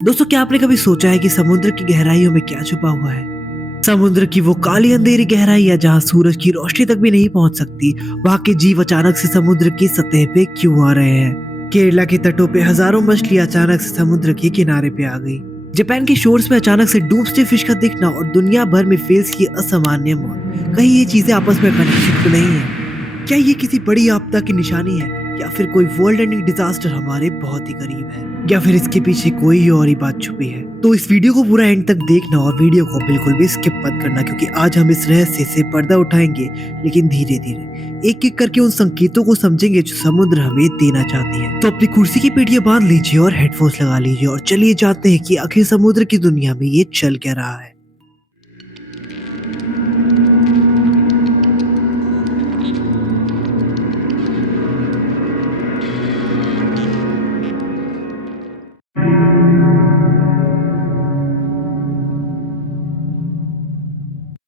दोस्तों, क्या आपने कभी सोचा है कि समुद्र की गहराइयों में क्या छुपा हुआ है? समुद्र की वो काली अंधेरी गहराइयाँ जहाँ सूरज की रोशनी तक भी नहीं पहुँच सकती, वहाँ के जीव अचानक से समुद्र की सतह पे क्यों आ रहे हैं? केरला के तटों पे हजारों मछलियाँ अचानक से समुद्र के किनारे पे आ गई। जापान के शोर्स में अचानक से डूम्सडे फिश का दिखना और दुनिया भर में व्हेल्स की असामान्य मौत। कहीं ये चीजें आपस में कनेक्टेड तो नहीं है? क्या ये किसी बड़ी आपदा की निशानी है, या फिर कोई वर्ल्ड एंडिंग डिजास्टर हमारे बहुत ही करीब है, या फिर इसके पीछे कोई और ही बात छुपी है? तो इस वीडियो को पूरा एंड तक देखना और वीडियो को बिल्कुल भी स्किप मत करना, क्योंकि आज हम इस रहस्य से पर्दा उठाएंगे, लेकिन धीरे धीरे एक एक करके उन संकेतों को समझेंगे जो समुद्र हमें देना चाहती है। तो अपनी कुर्सी की पेटियां बांध लीजिए और हेडफोन्स लगा लीजिए और चलिए जानते हैं कि आखिर समुद्र की दुनिया में ये चल क्या रहा है।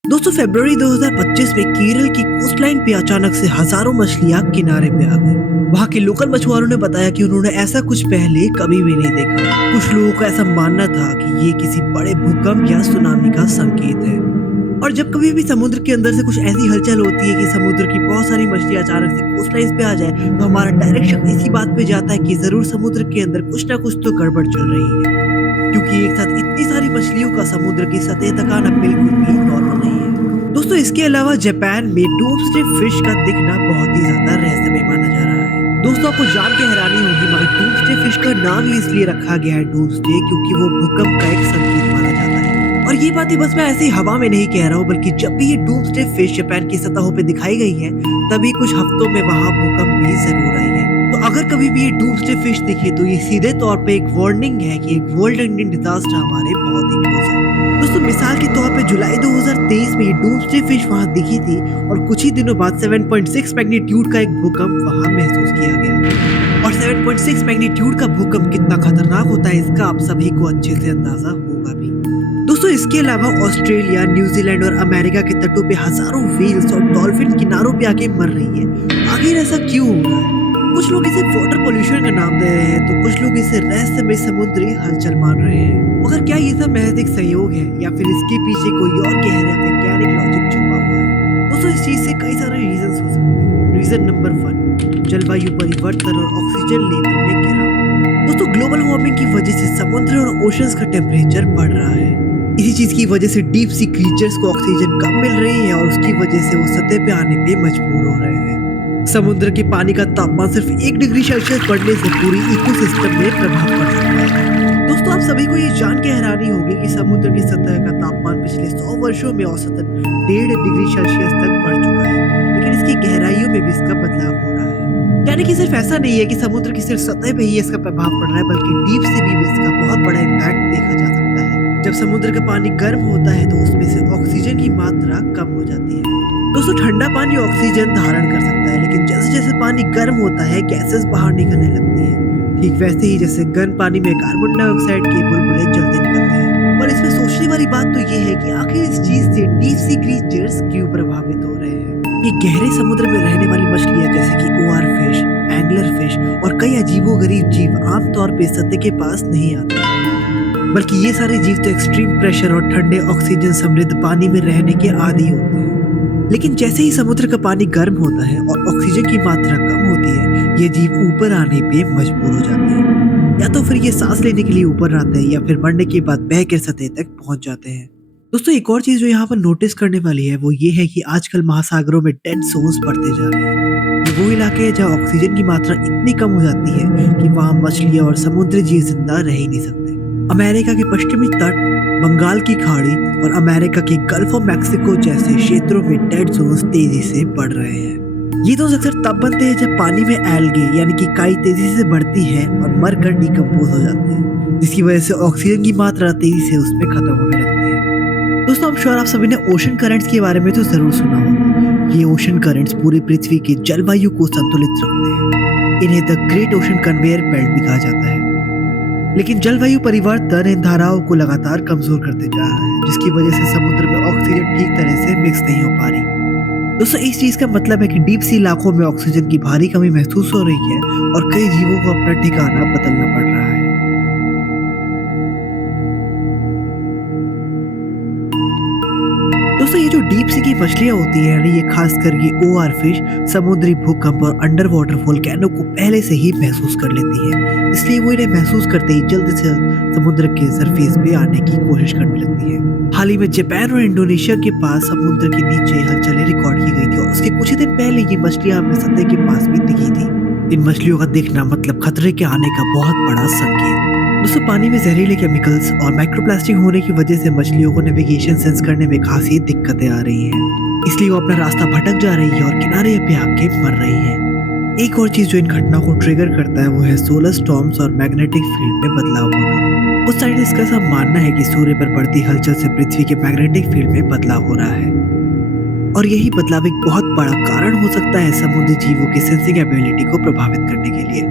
दोस्तों, फरवरी 2025 में केरल की कोस्टलाइन पे अचानक से हजारों मछलियां किनारे पे आ गई। वहाँ के लोकल मछुआरों ने बताया कि उन्होंने ऐसा कुछ पहले कभी भी नहीं देखा। कुछ लोगों का ऐसा मानना था कि ये किसी बड़े भूकंप या सुनामी का संकेत है। और जब कभी भी समुद्र के अंदर से कुछ ऐसी हलचल होती है कि समुद्र की बहुत सारी मछलियां अचानक से कोस्टलाइन पे आ जाए, तो हमारा डायरेक्शन इसी बात पे जाता है कि जरूर समुद्र के अंदर कुछ ना कुछ तो गड़बड़ चल रही है, क्योंकि एक साथ इतनी सारी मछलियों का समुद्र की सतह तक आना बिल्कुल भी नॉर्मल नहीं है। दोस्तों, इसके अलावा जापान में डूम्सडे फिश का दिखना बहुत ही ज्यादा रहस्यमय माना जा रहा है। दोस्तों, आपको जान के हैरानी होगी, मगर डूम्सडे फिश का नाम ही इसलिए रखा गया है डूम्सडे, क्योंकि वो भूकंप का एक संकेत माना जाता है। और ये बातें बस मैं ऐसे ही हवा में नहीं कह रहा हूँ, बल्कि जब भी ये डूम्सडे फिश जापान की सतहों पे दिखाई गई है, तभी कुछ हफ्तों में वहाँ भूकंप भी जरूर आई है। तो अगर कभी भी ये डूम्सडे फिश दिखे, तो ये सीधे तौर पे एक वार्निंग है कि एक वर्ल्ड एंडिंग डिजास्टर हमारे बहुत ही क्लोज है। दोस्तों, मिसाल के तौर पे जुलाई 2023 में ये डूम्सडे फिश वहाँ दिखी थी, और कुछ ही दिनों बाद 7.6 मैग्नीट्यूड का एक भूकंप वहाँ महसूस किया गया। और 7.6 मैग्नीट्यूड का भूकंप कितना खतरनाक होता है, इसका आप सभी को अच्छे से अंदाजा होगा भी। दोस्तों, इसके अलावा ऑस्ट्रेलिया, न्यूजीलैंड और अमेरिका के तटों पे हजारों व्हेल्स और डॉल्फिन किनारों पे आके मर रही है। आखिर ऐसा क्यों हो रहा है? कुछ लोग इसे वाटर पोल्यूशन का नाम दे रहे हैं, तो कुछ लोग इसे रहस्यमय समुद्री हलचल मान रहे हैं। मगर क्या ये सब महज एक संयोग है, या फिर इसके पीछे कोई और गहरा वैज्ञानिक लॉजिक छुपा हुआ है? दोस्तों, इस चीज से कई सारे रीजंस हो सकते हैं। रीजन नंबर 1, जलवायु परिवर्तन और ऑक्सीजन लेवल में गिरावट। दोस्तों, ग्लोबल वार्मिंग की वजह से समुद्र और ओशंस का टेम्परेचर बढ़ रहा है। इसी चीज की वजह से डीप सी क्रीचर्स को ऑक्सीजन कम मिल रही है, और उसकी वजह से वो सतह पे आने पे मजबूर हो रहे हैं। समुद्र के पानी का तापमान सिर्फ 1 डिग्री सेल्सियस बढ़ने से पूरी इकोसिस्टम में प्रभाव पड़ सकता है। दोस्तों, आप सभी को ये जान के हैरानी होगी कि समुद्र की सतह का तापमान पिछले 100 वर्षों में औसतन 1.5 डिग्री सेल्सियस तक बढ़ चुका है, लेकिन इसकी गहराइयों में भी इसका बदलाव हो रहा है। यानी कि सिर्फ ऐसा नहीं है कि समुद्र की सिर्फ सतह पे ही इसका प्रभाव पड़ रहा है, बल्कि डीप से भी इसका बहुत बड़ा इम्पैक्ट देखा जा सकता है। जब समुद्र का पानी गर्म होता है, तो उसमें से ऑक्सीजन की मात्रा कम हो जाती है। दोस्तों, ठंडा पानी ऑक्सीजन धारण कर सकता है, लेकिन जैसे जैसे पानी गर्म होता है, गैसेस बाहर निकलने लगती है। ठीक वैसे ही जैसे गर्म पानी में कार्बन डाइऑक्साइड के बुलबुले जल्दी निकलते हैं। पर इसमें सोचने वाली बात तो ये है कि आखिर इस चीज से डीप सी क्रीचर्स क्यों प्रभावित हो रहे हैं? ये गहरे समुद्र में रहने वाली मछलियां जैसे कि ओआर फिश, एंगलर फिश और कई अजीबोगरीब जीव आमतौर पे सतह के पास नहीं आते, बल्कि ये सारे जीव तो एक्सट्रीम प्रेशर और ठंडे ऑक्सीजन समृद्ध पानी में रहने के आदी होते हैं। लेकिन जैसे ही समुद्र का पानी गर्म होता है और ऑक्सीजन की मात्रा कम होती है, ये जीव ऊपर आने पे मजबूर हो जाते हैं। या तो फिर ये सांस लेने के लिए ऊपर आते हैं, या फिर मरने के बाद बह कर सतह तक पहुंच जाते हैं। दोस्तों, एक और चीज जो यहाँ पर नोटिस करने वाली है, वो ये है कि आजकल महासागरों में डेड जोन्स बढ़ते जा रहे हैं। ये वो इलाके हैं जहाँ ऑक्सीजन की मात्रा इतनी कम हो जाती है कि वहाँ मछलियां और समुद्री जीव जिंदा रह ही नहीं सकते। अमेरिका के पश्चिमी तट, बंगाल की खाड़ी और अमेरिका के गल्फ ऑफ मैक्सिको जैसे क्षेत्रों में डेड जोन्स तेजी से बढ़ रहे हैं। ये जोन्स अक्सर तब बनते हैं जब पानी में एल्गे यानी कि काई तेजी से बढ़ती है और मरकर डिकम्पोज हो जाते हैं, जिसकी वजह से ऑक्सीजन की मात्रा तेजी से उसमें खत्म होने लगती है। दोस्तों, I'm sure आप सभी ने ओशन करंट्स के बारे में तो जरूर सुना होगा। ये ओशन करंट्स पूरी पृथ्वी की जलवायु को संतुलित रखते हैं। इन्हें the great ocean conveyor belt भी कहा जाता है। लेकिन जलवायु परिवर्तन इन धाराओं को लगातार कमजोर करते जा रहा है, जिसकी वजह से समुद्र में ऑक्सीजन ठीक तरह से मिक्स नहीं हो पा रही। दोस्तों, इस चीज का मतलब है कि डीप सी इलाकों में ऑक्सीजन की भारी कमी महसूस हो रही है, और कई जीवों को अपना ठिकाना बदलना पड़ रहा है। सी की मछलियां होती हैं, यानी ये खासकर ये ओआर फिश समुद्री भूकंप और अंडर वाटर वोल्केनो को पहले से ही महसूस कर लेती है। इसलिए वो इन्हें महसूस करते ही जल्दी से समुद्र के सरफेस पे आने की कोशिश करने लगती है। हाल ही में जापान और इंडोनेशिया के पास समुद्र के नीचे हलचलें रिकॉर्ड की गई थी और उसके कुछ ही दिन पहले ये मछलियां हमें सतह के पास भी दिखी थी। इन मछलियों का दिखना मतलब खतरे के आने का बहुत बड़ा संकेत। दोस्तों, पानी में जहरीले केमिकल्स और माइक्रोप्लास्टिक होने की वजह से मछलियों को नेविगेशन सेंस करने में खासी दिक्कतें आ रही हैं। इसलिए वो अपना रास्ता भटक जा रही है और किनारे पे आके मर रही है। एक और चीज जो इन घटनाओं को ट्रिगर करता है वो है सोलर स्टॉर्म्स और मैग्नेटिक फील्ड में बदलाव होना। कुछ साइंटिस्ट का ऐसा मानना है कि सूर्य पर बढ़ती हलचल से पृथ्वी के मैग्नेटिक फील्ड में बदलाव हो रहा है और यही बदलाव एक बहुत बड़ा कारण हो सकता है समुद्री जीवों की सेंसिंग एबिलिटी को प्रभावित करने के लिए।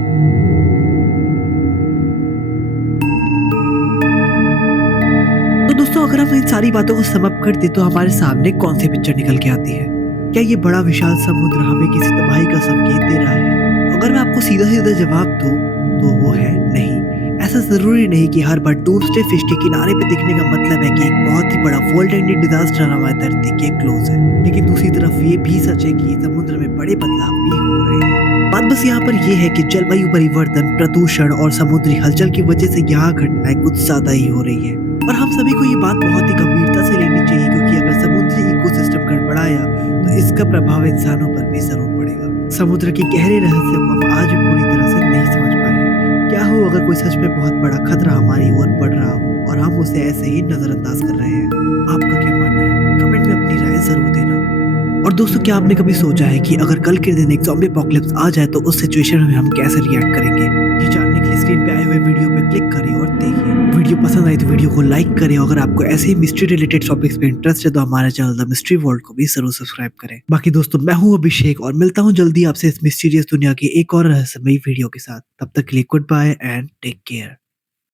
तो दोस्तों, अगर हम इन सारी बातों को समअप कर दे तो हमारे सामने कौन सी पिक्चर निकल के आती है? क्या ये बड़ा विशाल समुद्र हमें किसी तबाही का संकेत दे रहा है? अगर मैं आपको सीधा सीधा जवाब दूं तो वो है नहीं। ऐसा जरूरी नहीं कि हर बार डूम्सडे फिश के किनारे पे दिखने का मतलब है कि एक बहुत ही बड़ा वर्ल्ड एंडिंग डिजास्टर हमारी धरती के क्लोज है। लेकिन दूसरी तरफ ये भी सच है कि समुद्र में बड़े बदलाव भी हो रहे हैं। बात बस यहाँ पर ये है कि जलवायु परिवर्तन, प्रदूषण और समुद्री हलचल की वजह से यहाँ घटनाएं कुछ ज्यादा ही हो रही है और हम सभी को ये बात बहुत ही गंभीरता से लेनी चाहिए, क्योंकि अगर समुद्री इकोसिस्टम गड़बड़ाया तो इसका प्रभाव इंसानों पर भी जरूर पड़ेगा। समुद्र के गहरे रहस्य को हम आज भी पूरी तरह से नहीं समझ पाए हैं। क्या हो अगर कोई सच में बहुत बड़ा खतरा हमारी ओर बढ़ रहा हो और हम उसे ऐसे ही नजरअंदाज कर रहे हैं? आपका क्या मानना है? कमेंट में अपनी राय जरूर देना। और दोस्तों, क्या आपने कभी सोचा है कि अगर कल के दिन एक ज़ॉम्बी एपोकलिप्स आ जाए तो उस सिचुएशन में हम कैसे रिएक्ट करेंगे? ये जानने के लिए स्क्रीन पे आए हुए वीडियो पे क्लिक करें और देखिए। वीडियो पसंद आई तो वीडियो को लाइक करें। अगर आपको ऐसे ही मिस्ट्री रिलेटेड टॉपिक्स पे इंटरेस्ट है तो हमारे चैनल द मिस्ट्री वर्ल्ड को भी जरूर सब्सक्राइब करें। बाकी दोस्तों, मैं हूँ अभिषेक और मिलता हूँ जल्दी आपसे इस मिस्टीरियस दुनिया की एक और रहस्यमयी वीडियो के साथ। तब तक के लिए goodbye and take care.